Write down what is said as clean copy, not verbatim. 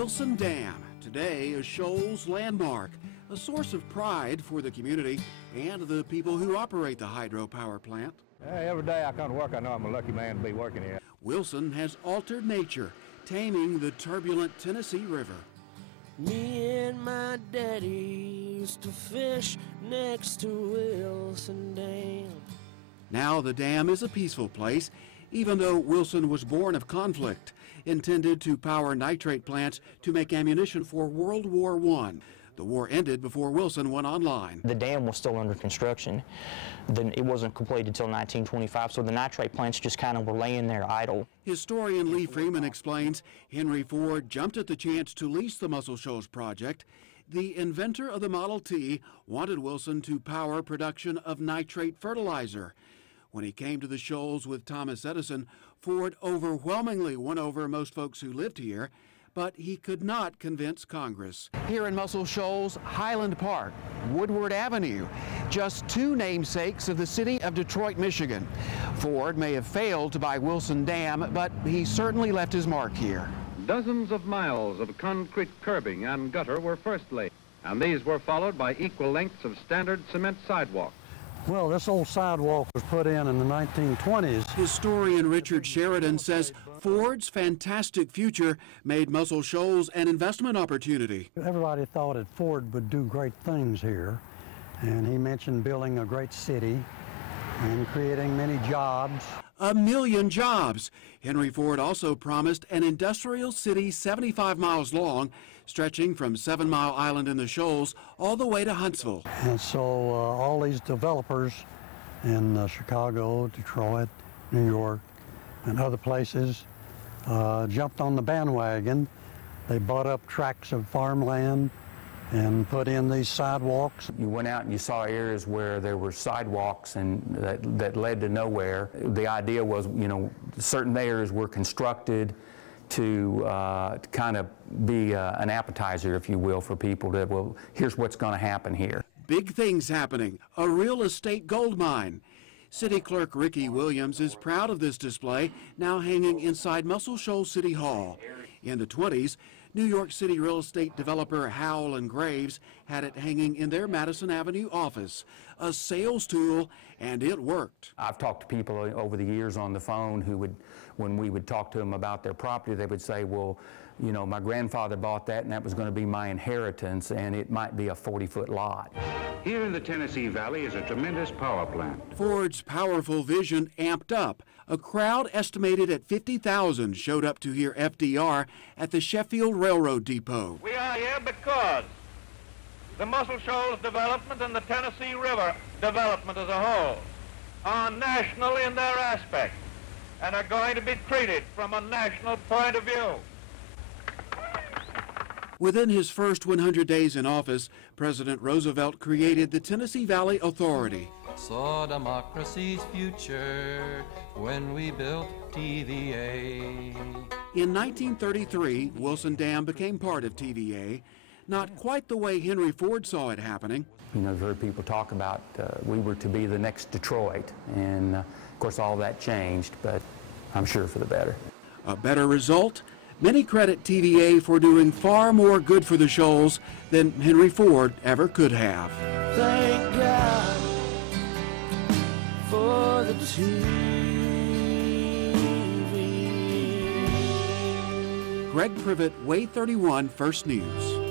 Wilson Dam, today a Shoals landmark, a source of pride for the community and the people who operate the hydropower plant. Hey, every day I come to work, I know I'm a lucky man to be working here. Wilson has altered nature, taming the turbulent Tennessee River. Me and my daddy used to fish next to Wilson Dam. Now the dam is a peaceful place, even though Wilson was born of conflict, intended to power nitrate plants to make ammunition for World War I. The war ended before Wilson went online. The dam was still under construction. Then it wasn't completed until 1925, so the nitrate plants just kind of were laying there idle. Historian Lee Freeman explains Henry Ford jumped at the chance to lease the Muscle Shoals project. The inventor of the Model T wanted Wilson to power production of nitrate fertilizer. When he came to the Shoals with Thomas Edison, Ford overwhelmingly won over most folks who lived here, but he could not convince Congress. Here in Muscle Shoals, Highland Park, Woodward Avenue, just two namesakes of the city of Detroit, Michigan. Ford may have failed to buy Wilson Dam, but he certainly left his mark here. Dozens of miles of concrete curbing and gutter were first laid, and these were followed by equal lengths of standard cement sidewalk. Well, this old sidewalk was put in the 1920s. Historian Richard Sheridan says Ford's fantastic future made Muscle Shoals an investment opportunity. Everybody thought that Ford would do great things here, and he mentioned building a great city and creating many jobs. 1 million jobs. Henry Ford also promised an industrial city 75 miles long, stretching from 7 Mile Island in the Shoals all the way to Huntsville. And so all these developers in Chicago, Detroit, New York, and other places jumped on the bandwagon. They bought up tracts of farmland and put in these sidewalks. You went out and you saw areas where there were sidewalks and that led to nowhere. The idea was, you know, certain areas were constructed to kind of be an appetizer, if you will, for people that, well, here's what's going to happen here. Big things happening, a real estate gold mine. City Clerk Ricky Williams is proud of this display, now hanging inside Muscle Shoals City Hall. In the 20s, New York City real estate developer Howell and Graves had it hanging in their Madison Avenue office, a sales tool, and it worked. I've talked to people over the years on the phone who would, when we would talk to them about their property, they would say, well, you know, my grandfather bought that and that was going to be my inheritance, and it might be a 40-foot lot. Here in the Tennessee Valley is a tremendous power plant. Ford's powerful vision amped up. A crowd estimated at 50,000 showed up to hear FDR at the Sheffield Railroad Depot. We are here because the Muscle Shoals development and the Tennessee River development as a whole are national in their aspect and are going to be treated from a national point of view. Within his first 100 days in office, President Roosevelt created the Tennessee Valley Authority. Saw democracy's future when we built TVA. In 1933, Wilson Dam became part of TVA, not quite the way Henry Ford saw it happening. You know, I've heard people talk about we were to be the next Detroit, and of course all that changed, but I'm sure for the better. A better result? Many credit TVA for doing far more good for the Shoals than Henry Ford ever could have. Thank God for the TV. Greg Privet, Way 31, First News.